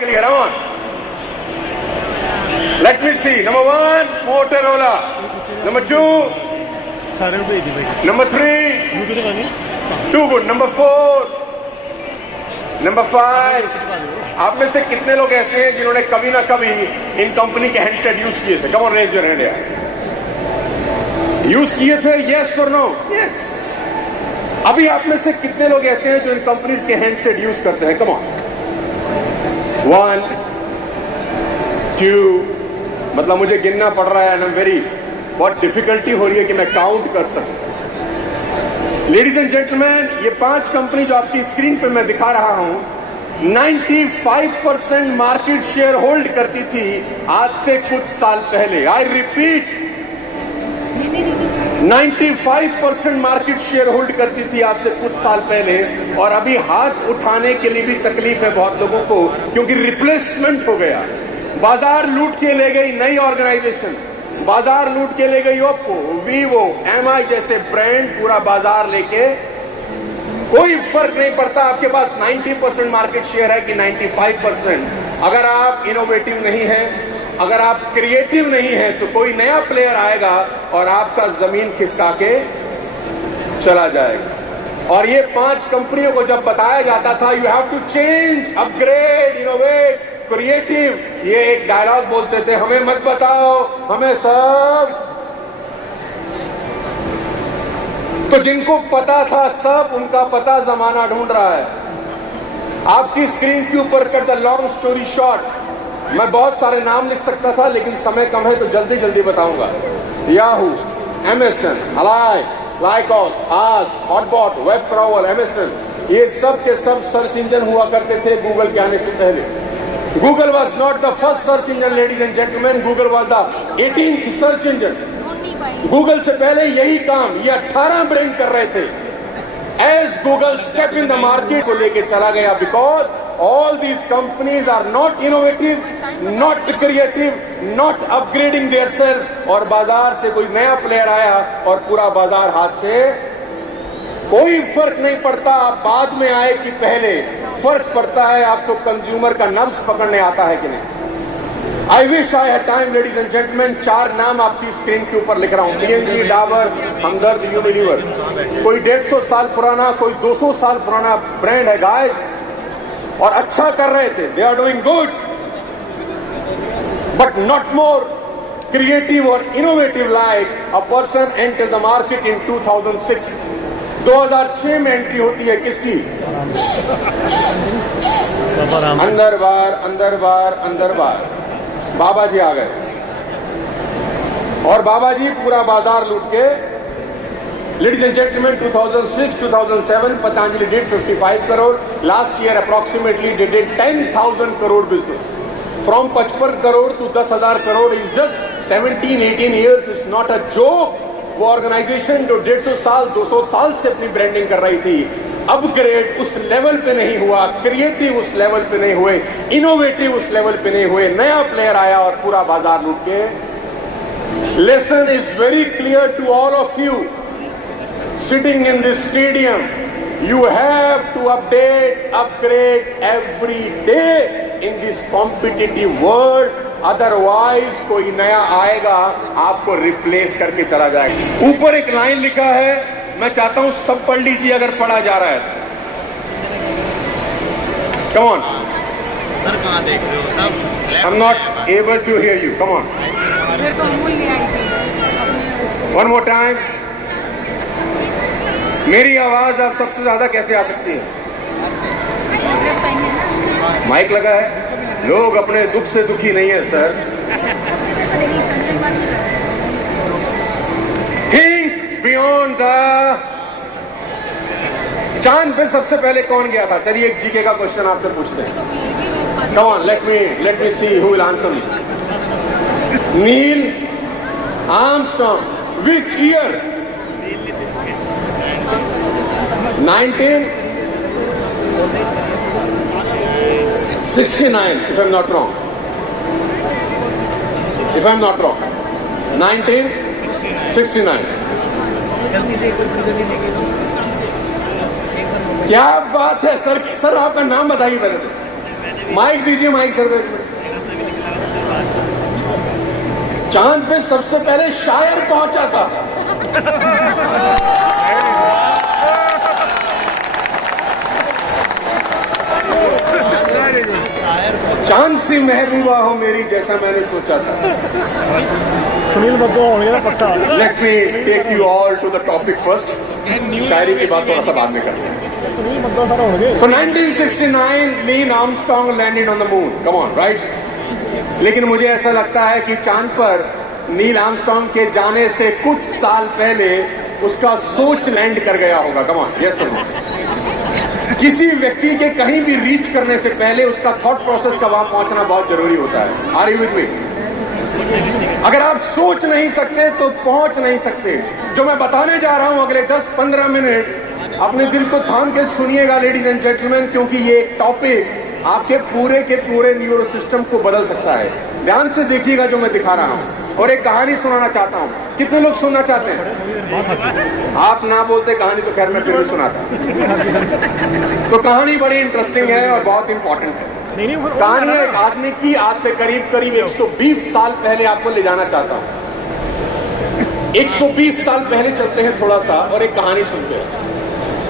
clear. Come on. Let me see. Number 1, Motorola. Number 2, number 3, too good. Number 4, number 5. आप में से कितने लोग ऐसे हैं जिन्होंने कभी ना कभी इन कंपनी के हैंडसेट यूज किए थे? Come on, raise your hand यार. यूज किए थे? यस और नो? यस. अभी आप में से कितने लोग ऐसे हैं जो इन कंपनीज के हैंडसेट यूज करते हैं? Come on. 1, 2, मतलब मुझे गिनना पड़ रहा है. बहुत डिफिकल्टी हो रही है कि मैं काउंट कर सकूं. लेडीज एंड जेंटलमैन, ये 5 कंपनी जो आपकी स्क्रीन पे मैं दिखा रहा हूं, 95% मार्केट शेयर होल्ड करती थी आज से कुछ साल पहले. I repeat, 95% market share hold करती थी आज से कुछ साल पहले. और अभी हाथ उठाने के लिए भी तकलीफ है बहुत लोगों को, क्योंकि रिप्लेसमेंट हो गया. बाजार लूट के ले गई नई ऑर्गेनाइजेशन, बाजार लूट के ले गई ओप्पो, वीवो, एमआई जैसे ब्रांड पूरा बाजार लेके. कोई फर्क नहीं पड़ता आपके पास 90% मार्केट शेयर है कि 95%. अगर आप इनोवेटिव नहीं है, अगर आप क्रिएटिव नहीं है, तो कोई नया प्लेयर आएगा और आपका जमीन खिसका के चला जाएगा. और ये 5 कंपनियों को जब बताया जाता था, you have to change, upgrade, innovate, creative, ये एक डायलॉग बोलते थे, हमें मत बताओ, हमें सब. तो जिनको पता था सब, उनका पता जमाना ढूंढ रहा है. आपकी स्क्रीन के ऊपर cut the long story short, मैं बहुत सारे नाम लिख सकता था लेकिन समय कम है तो जल्दी जल्दी बताऊंगा. याहू, एमएसएन, अलाय, लाइकॉस, आस्क, हॉटबॉट, वेब क्राउल, एमएसएन, ये सब के सब सर्च इंजन हुआ करते थे गूगल के आने से पहले. Google was not the first search engine, ladies and gentleman. Google was the 18th search engine. Google से पहले यही काम ये 18 ब्रांड कर रहे थे. As Google step in the market को लेके चला गया, because all these companies are not innovative, not creative, not upgrading themselves. और बाजार से कोई नया प्लेयर आया और पूरा बाजार हाथ से. कोई फर्क नहीं पड़ता आप बाद में आए कि पहले, फर्क पड़ता है आपको कंज्यूमर का नब्ज पकड़ने आता है कि नहीं. I wish I had time, ladies and gentleman. 4 नाम आपकी स्क्रीन के ऊपर लिख रहा हूं. पीएनजी, डाबर, हमदर्द, यूनिलीवर. कोई 150 साल पुराना, कोई 200 साल पुराना ब्रांड है गाइस, और अच्छा कर रहे थे. They are doing good, but not more creative और innovative like a person enter the market in 2006. 2006 में एंट्री होती है किसकी? अंदर बार, अंदर बार, अंदर बार. बाबा जी आ गए और बाबा जी पूरा बाजार लूट के. Ladies and gentlemen, 2006, 2007, Patanjali did 55 crore. Last year, approximately, they did 10,000 crore business. From 55 crore to 10,000 crore in just 17, 18 years. It's not a joke. वो ऑर्गेनाइजेशन जो 150 साल, 200 साल से अपनी ब्रांडिंग कर रही थी, अपग्रेड उस लेवल पे नहीं हुआ, क्रिएटिव उस लेवल पे नहीं हुए, इनोवेटिव उस लेवल पे नहीं हुए. नया प्लेयर आया और पूरा बाजार लूट के. Lesson is very clear to all of you sitting in this stadium. You have to update, upgrade every day in this competitive world. Otherwise कोई नया आएगा आपको रिप्लेस करके चला जाएगा. ऊपर एक लाइन लिखा है, मैं चाहता हूं सब पढ़ लीजिए अगर पढ़ा जा रहा है. Come on. सर कहाँ देख रहे हो सब? I'm not able to hear you. Come on. One more time. मेरी आवाज आप सबसे ज्यादा कैसे आ सकती है? माइक लगा है. लोग अपने दुख से दुखी नहीं है सर. Think beyond the. चांद पे सबसे पहले कौन गया था? चलिए एक जीके का क्वेश्चन आपसे पूछते हैं. Come on, let me see who will answer me. Neil Armstrong. Which year? 1969, if I'm not wrong. If I'm not wrong. 1969. क्या बात है सर. सर आपका नाम बताइए पहले तो. माइक दीजिए, माइक सर। चांद पे सबसे पहले शायर पहुंचा था। चांद सी महबूबा हो मेरी, जैसा मैंने सोचा था। सुनील बद्दो होंगे ना पक्का। Let me take you all to the topic first. शायरी की बात थोड़ा सा बाद में करते हैं। सुनील बद्दो सर होंगे। So 1969 Neil Armstrong landed on the moon, come on, right. लेकिन मुझे ऐसा लगता है कि चांद पर नील आर्मस्ट्रांग के जाने से कुछ साल पहले उसका सोच लैंड कर गया होगा, कम ऑन, यस और नो। किसी व्यक्ति के कहीं भी रीच करने से पहले उसका थॉट प्रोसेस का वहां पहुंचना बहुत जरूरी होता है। Are you with me? अगर आप सोच नहीं सकते तो पहुंच नहीं सकते। जो मैं बताने जा रहा हूं अगले 10-15 मिनट अपने दिल को थाम के सुनिएगा लेडीज एंड जेंटलमैन, क्योंकि ये एक टॉपिक आपके पूरे के पूरे न्यूरो सिस्टम को बदल सकता है। ध्यान से देखिएगा जो मैं दिखा रहा हूं, और एक कहानी सुनाना चाहता हूं। कितने लोग सुनना चाहते हैं? आप ना बोलते कहानी तो खैर मैं फिर भी सुनाता। तो कहानी बड़ी इंटरेस्टिंग है और बहुत इंपॉर्टेंट है। कहानी एक आदमी की आज से करीब करीब 120 साल पहले आपको ले जाना चाहता हूं। 120 साल पहले चलते हैं थोड़ा सा और एक कहानी सुनते हैं,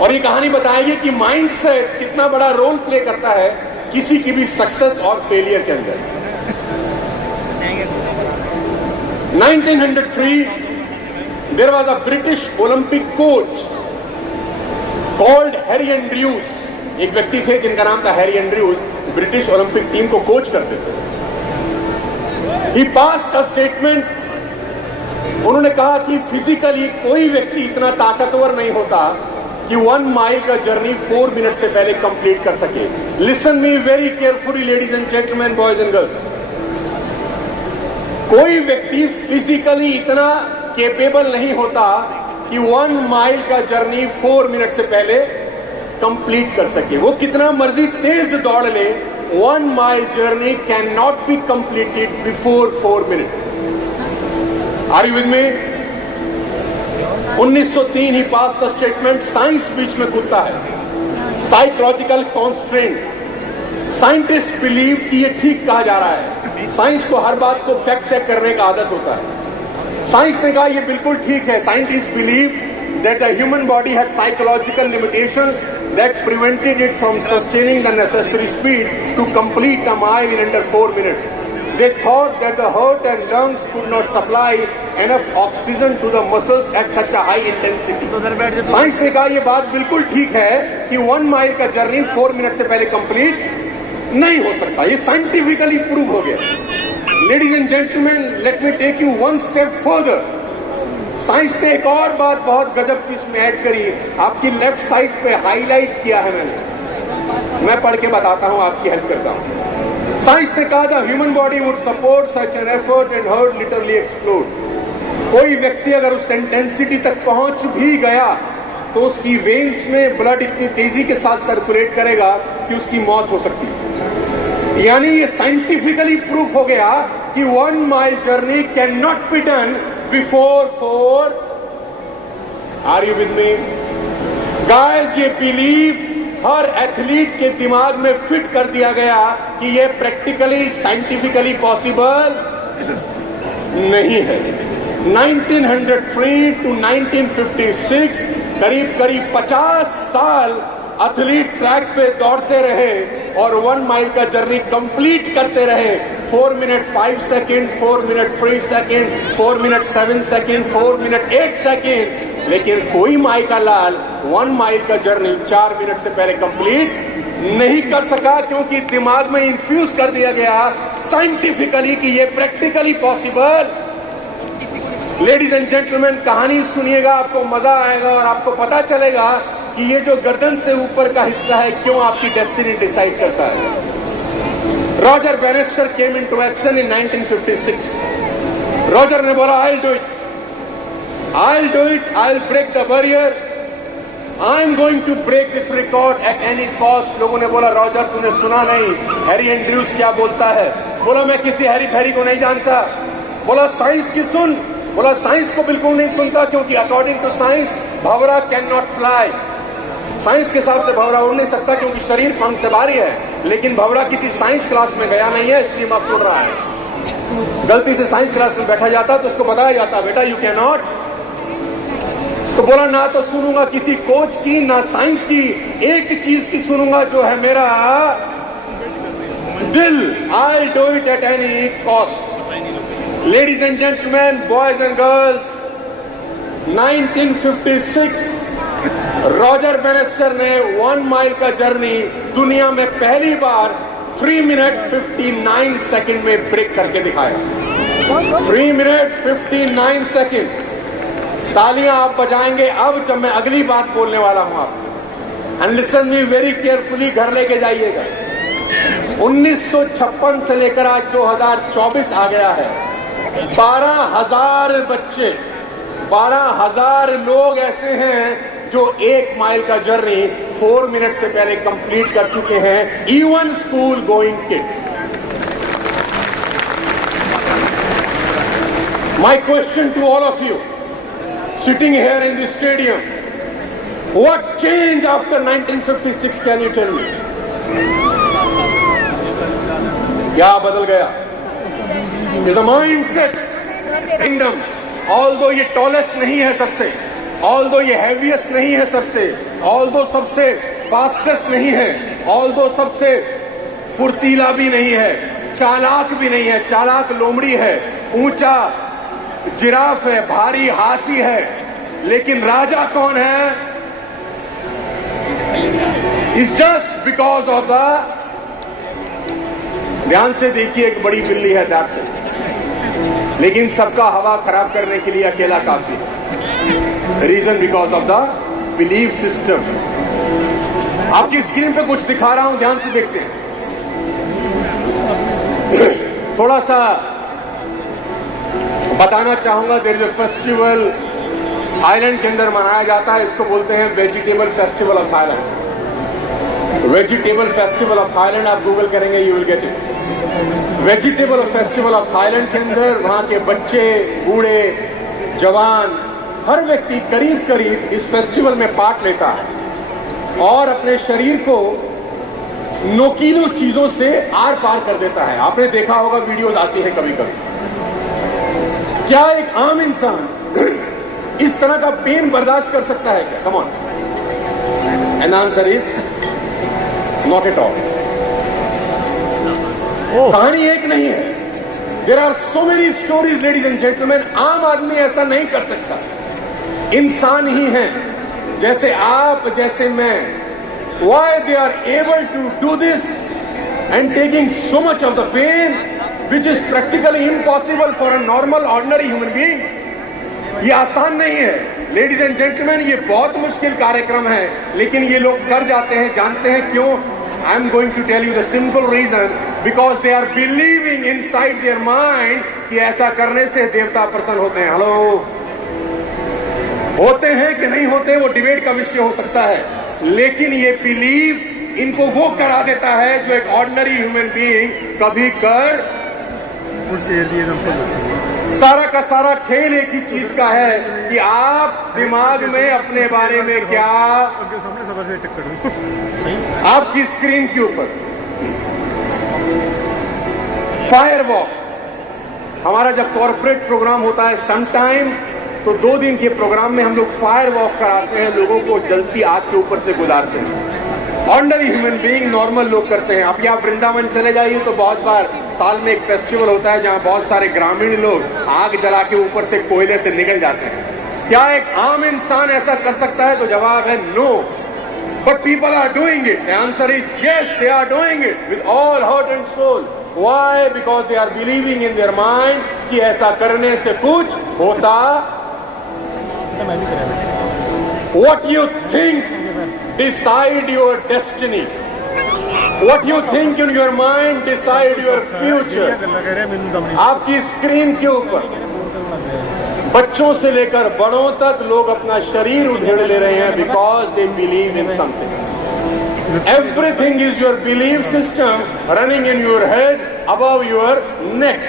और ये कहानी बताएगी कि माइंडसेट कितना बड़ा रोल प्ले करता है किसी की भी सक्सेस और फेलियर के अंदर। 1903 there was a British Olympic coach called Harry Andrews। एक व्यक्ति थे जिनका नाम था Harry Andrews, British Olympic team को कोच करते थे। He passed a statement। उन्होंने कहा कि फिजिकली कोई व्यक्ति इतना ताकतवर नहीं होता कि 1 माइल का जर्नी 4 मिनट से पहले कंप्लीट कर सके। Listen me very carefully ladies and gentleman, boys and girls. कोई व्यक्ति फिजिकली इतना केपेबल नहीं होता कि 1 माइल का जर्नी 4 मिनट से पहले कंप्लीट कर सके। वो कितना मर्जी तेज दौड़ ले, 1 mile journey can not be completed before 4 minute. Are you with me? 1903 he pass the statement. Science बीच में कूदता है। Psychological constraint. साइंटिस्ट बिलीव कि ये ठीक कहा जा रहा है। साइंस को हर बात को फैक्ट चेक करने का आदत होता है। साइंस ने कहा ये बिल्कुल ठीक है। Scientist believe that the human body had psychological limitations that prevented it from sustaining the necessary speed to complete a mile in under 4 minutes. They thought that the heart and lungs could not supply enough oxygen to the muscles at such a high intensity. Science ने कहा ये बात बिल्कुल ठीक है कि 1 mile का journey 4 minute से पहले कंप्लीट नहीं हो सकता। ये साइंटिफिकली प्रूव हो गया। Ladies and gentleman, let me take you 1 step further. Science ने एक और बात बहुत गजब की इसमें ऐड करी। आपकी लेफ्ट साइड पे हाईलाइट किया है मैंने, मैं पढ़ के बताता हूं, आपकी हेल्प करता हूं। साइंस ने कहा था human body would support such an effort and heart literally explode. कोई व्यक्ति अगर उस इंटेंसिटी तक पहुंच भी गया तो उसकी वेन्स में ब्लड इतनी तेजी के साथ सर्कुलेट करेगा कि उसकी मौत हो सकती है। यानी ये साइंटिफिकली प्रूफ हो गया कि 1 mile journey can not be done before 4। Are you with me guys? ये बिलीव हर एथलीट के दिमाग में फिट कर दिया गया कि ये प्रैक्टिकली साइंटिफिकली पॉसिबल नहीं है। 1903 टू 1956 करीब करीब 50 साल एथलीट ट्रैक पे दौड़ते रहे और 1 माइल का जर्नी कंप्लीट करते रहे। 4 minute 5 second, 4 minute 3 second, 4 minute 7 second, 4 minute 8 second, लेकिन कोई माई का लाल 1 माइल का जर्नी 4 मिनट से पहले कंप्लीट नहीं कर सका, क्योंकि दिमाग में इन्फ्यूज कर दिया गया साइंटिफिकली कि ये practically possible. Ladies and gentleman, कहानी सुनिएगा, आपको मजा आएगा और आपको पता चलेगा कि ये जो गर्दन से ऊपर का हिस्सा है क्यों आपकी डेस्टिनी डिसाइड करता है। Roger Bannister came into action in 1956। Roger ने बोला I will do it, I will break the barrier, I am going to break this record at any cost. लोगों ने बोला रॉजर तूने सुना नहीं हैरी एंड्रयूज क्या बोलता है? बोला मैं किसी हैरी फैरी को नहीं जानता। बोला साइंस की सुन। बोला साइंस को बिल्कुल नहीं सुनता, क्योंकि according to science Bhanwara can not fly. Science के हिसाब से भंवरा उड़ नहीं सकता क्योंकि शरीर पंख से भारी है, लेकिन भंवरा किसी साइंस क्लास में गया नहीं है इसलिए मस्त उड़ रहा है। गलती से साइंस क्लास में बैठा जाता तो उसको बताया जाता बेटा यू कैन नॉट, तो बोला ना तो सुनूंगा किसी कोच की ना साइंस की, एक चीज की सुनूंगा जो है मेरा दिल, I do it at any cost. Ladies and gentleman, boys and girls, 1956 Roger banister ने 1 माइल का जर्नी दुनिया में पहली बार 3 मिनट 59 सेकंड में ब्रेक करके दिखाया। 3 मिनट 59 सेकंड। तालियां आप बजाएंगे अब जब मैं अगली बात बोलने वाला हूं आपको। And listen me very carefully, घर लेके जाइएगा। 1956 से लेकर आज 2024 आ गया है। 12,000 बच्चे, 12,000 लोग ऐसे हैं जो 1 माइल का जर्नी 4 मिनट से पहले कंप्लीट कर चुके हैं, even school going kids. My question to all of you sitting here in this stadium, what changed after 1956? Can you tell me? क्या बदल गया? Is a mindset kingdom. Although ये tallest नहीं है सबसे, although ये heaviest नहीं है सबसे, although सबसे fastest नहीं है, although सबसे फुर्तीला भी नहीं है, चालाक भी नहीं है, चालाक लोमड़ी है, ऊंचा जिराफ है, भारी हाथी है, लेकिन राजा कौन है? It's just because of the, ध्यान से देखिए, एक बड़ी बिल्ली है दैट से, लेकिन सबका हवा खराब करने के लिए अकेला काफी है। Reason because of the belief system. आपकी स्क्रीन पे कुछ दिखा रहा हूं, ध्यान से देखते हैं। थोड़ा सा बताना चाहूंगा। There is a festival Thailand के अंदर मनाया जाता है, इसको बोलते हैं vegetable festival of Thailand. Vegetable festival of Thailand आप गूगल करेंगे, you will get it. Vegetable festival of Thailand के अंदर वहां के बच्चे, बूढ़े, जवान, हर व्यक्ति करीब करीब इस फेस्टिवल में पार्ट लेता है और अपने शरीर को नोकीलों चीजों से आर पार कर देता है। आपने देखा होगा, वीडियोज आती है कभी कभी। क्या एक आम इंसान इस तरह का पेन बर्दाश्त कर सकता है क्या? Come on, an answer is not at all. कहानी एक नहीं है, there are so many stories ladies and gentleman. आम आदमी ऐसा नहीं कर सकता, इंसान ही है जैसे आप, जैसे मैं। Why they are able to do this and taking so much of the pain which is practically impossible for a normal ordinary human being? ये आसान नहीं है लेडीज एंड जेंटलमैन, ये बहुत मुश्किल कार्यक्रम है, लेकिन ये लोग कर जाते हैं। जानते हैं क्यों? I am going to tell you the simple reason, because they are believing inside their mind कि ऐसा करने से देवता प्रसन्न होते हैं। हेलो, होते हैं कि नहीं होते वो डिबेट का विषय हो सकता है, लेकिन ये बिलीव इनको वो करा देता है जो एक ऑर्डिनरी ह्यूमन बीइंग कभी कर। सारा का सारा खेल एक ही चीज का है कि आप दिमाग में अपने बारे में क्या, आपकी स्क्रीन के ऊपर फायर वॉक। हमारा जब कॉर्पोरेट प्रोग्राम होता है समटाइम, तो 2 दिन के प्रोग्राम में हम लोग फायर वॉक कराते हैं, लोगों को जलती आग के ऊपर से गुजारते हैं। ऑर्डिनरी ह्यूमन बीइंग, नॉर्मल लोग करते हैं। अब आप वृंदावन चले जाइए तो बहुत बार साल में एक फेस्टिवल होता है जहां बहुत सारे ग्रामीण लोग आग जला के ऊपर से कोयले से निकल जाते हैं। क्या एक आम इंसान ऐसा कर सकता है? तो जवाब है no, but people are doing it. The answer is yes, they are doing it with all heart and soul. Why? Because they are believing in their mind कि ऐसा करने से कुछ होता। What you think decide your destiny. What you think in your mind decide your future. आपकी screen के ऊपर बच्चों से लेकर बड़ों तक लोग अपना शरीर उधेड़ ले रहे हैं because they believe in something. Everything is your believe system running in your head above your neck.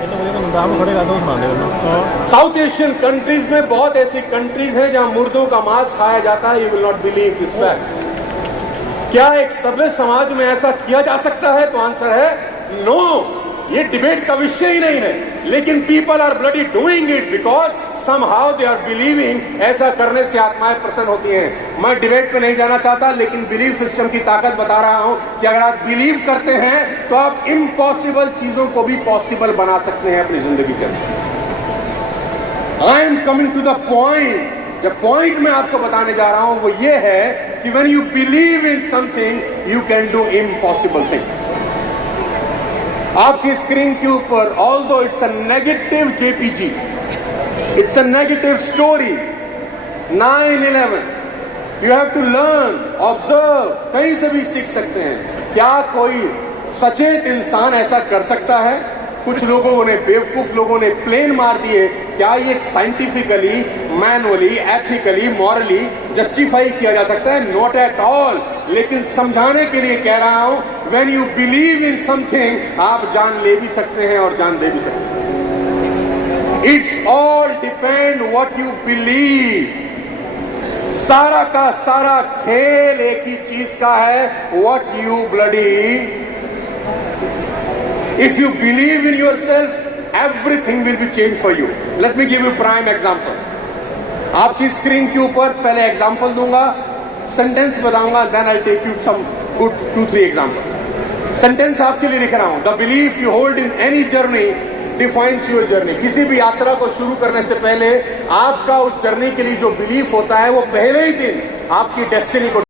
ये तो मुझे तो नाम खड़े रहते सुना दे साउथ एशियन कंट्रीज में बहुत ऐसी कंट्रीज हैं जहां मुर्दों का मांस खाया जाता है। You will not believe this fact. क्या एक सभ्य समाज में ऐसा किया जा सकता है? तो आंसर है नो। ये डिबेट का विषय ही नहीं है, लेकिन people are bloody doing it because somehow they are believing. ऐसा करने से आत्माएं प्रसन्न होती हैं। मैं डिबेट पे नहीं जाना चाहता, लेकिन बिलीफ सिस्टम की ताकत बता रहा हूं कि अगर आप बिलीव करते हैं तो आप इम्पॉसिबल चीजों को भी पॉसिबल बना सकते हैं अपनी जिंदगी के अंदर। I am coming to the point. जो पॉइंट मैं आपको बताने जा रहा हूं वो ये है कि when you believe in something you can do impossible thing. आपकी स्क्रीन के ऊपर although it's a negative JPG, it's a negative story 9/11। You have to learn, observe, कहीं से भी सीख सकते हैं। क्या कोई सचेत इंसान ऐसा कर सकता है? कुछ लोगों ने, बेवकूफ लोगों ने प्लेन मार दिए। क्या ये scientifically, manually, ethically, morally justify किया जा सकता है? Not at all. लेकिन समझाने के लिए कह रहा हूं, when you believe in something आप जान ले भी सकते हैं और जान दे भी सकते हैं। It's all depend what you believe. सारा का सारा खेल एक ही चीज का है, what you bloody. If you believe in yourself, everything will be changed for you. Let me give you prime example. आपकी स्क्रीन के ऊपर पहले एग्जाम्पल दूंगा, सेंटेंस बताऊंगा, then I'll take you some good 2-3 example. Sentence आपके लिए लिख रहा हूं। The belief you hold in any journey defines your journey. किसी भी यात्रा को शुरू करने से पहले आपका उस जर्नी के लिए जो बिलीफ होता है वो पहले ही दिन आपकी डेस्टिनी को